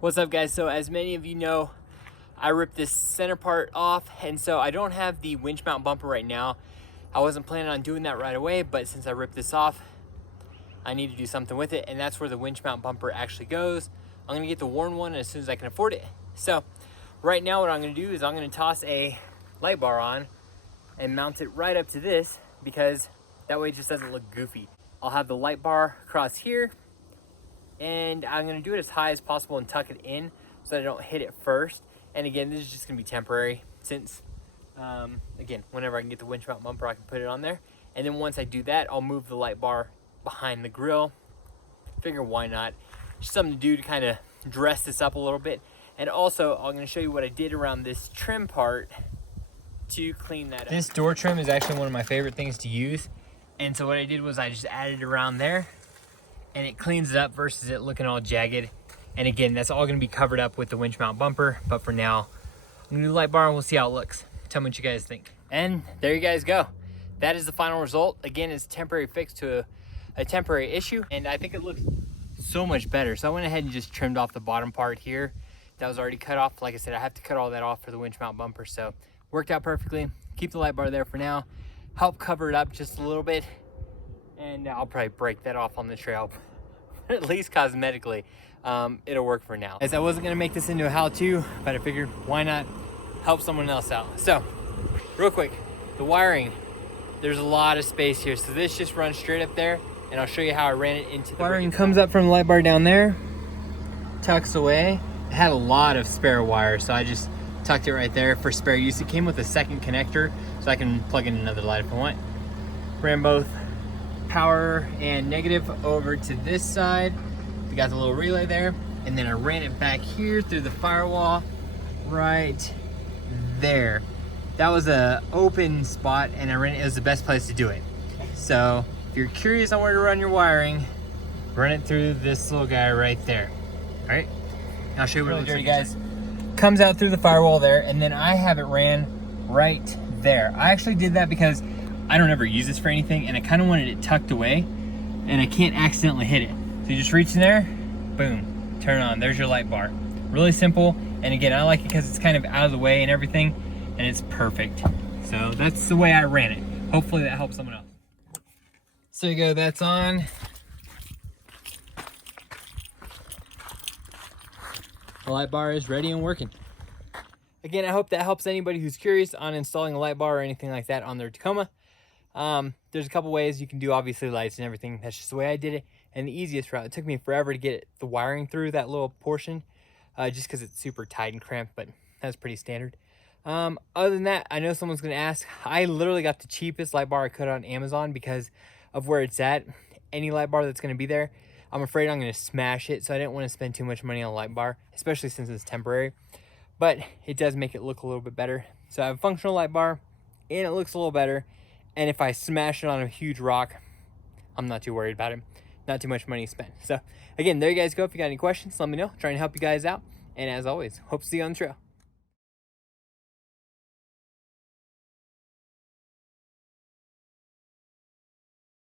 What's up, guys? So as many of you know, I ripped this center part off, and so I don't have the winch mount bumper right now. I wasn't planning on doing that right away, but since I ripped this off, I need to do something with it, and that's where the winch mount bumper actually goes. I'm gonna get the worn one as soon as I can afford it. So right now what I'm gonna do is I'm gonna toss a light bar on and mount it right up to this, because that way it just doesn't look goofy. I'll have the light bar across here, and I'm gonna do it as high as possible and tuck it in so that I don't hit it first. And again, this is just gonna be temporary since, again, whenever I can get the winch mount bumper, I can put it on there. And then once I do that, I'll move the light bar behind the grill. Figure why not? Just something to do to kind of dress this up a little bit. And also, I'm gonna show you what I did around this trim part to clean that up. This door trim is actually one of my favorite things to use. And so what I did was I just added it around there, and it cleans it up versus it looking all jagged. And again, that's all gonna be covered up with the winch mount bumper, but for now, I'm gonna do the light bar and we'll see how it looks. Tell me what you guys think. And there you guys go. That is the final result. Again, it's a temporary fix to a temporary issue, and I think it looks so much better. So I went ahead and just trimmed off the bottom part here. That was already cut off. Like I said, I have to cut all that off for the winch mount bumper, so worked out perfectly. Keep the light bar there for now. Help cover it up just a little bit, and I'll probably break that off on the trail. At least cosmetically, it'll work for now. As I wasn't gonna make this into a how-to, but I figured why not help someone else out. So real quick, the wiring, there's a lot of space here. So this just runs straight up there, and I'll show you how I ran it into the wiring. Comes up from the light bar down there, tucks away. It had a lot of spare wire, so I just tucked it right there for spare use. It came with a second connector, so I can plug in another light if I want. Ran both power and negative over to this side. We got the little relay there, and then I ran it back here through the firewall right there. That was a open spot, and I ran it. It was the best place to do it. So if you're curious on where to run your wiring, run it through this little guy right there. All right, I'll show you what it looks like, guys. Comes out through the firewall there, and then I have it ran right there. I actually did that because I don't ever use this for anything, and I kind of wanted it tucked away, and I can't accidentally hit it. So you just reach in there, boom, turn on. There's your light bar. Really simple, and again, I like it because it's kind of out of the way and everything, and it's perfect. So that's the way I ran it. Hopefully that helps someone else. So you go, that's on. The light bar is ready and working. Again, I hope that helps anybody who's curious on installing a light bar or anything like that on their Tacoma. There's a couple ways you can do, obviously, lights and everything. That's just the way I did it, and the easiest route. It took me forever to get the wiring through that little portion, just because it's super tight and cramped, but that's pretty standard. Other than that, I know someone's going to ask. I literally got the cheapest light bar I could on Amazon because of where it's at. Any light bar that's going to be there, I'm afraid I'm going to smash it, so I didn't want to spend too much money on a light bar, especially since it's temporary. But it does make it look a little bit better. So I have a functional light bar, and it looks a little better. And if I smash it on a huge rock, I'm not too worried about it. Not too much money spent. So again, there you guys go. If you got any questions, let me know. Trying to help you guys out. And as always, hope to see you on the trail.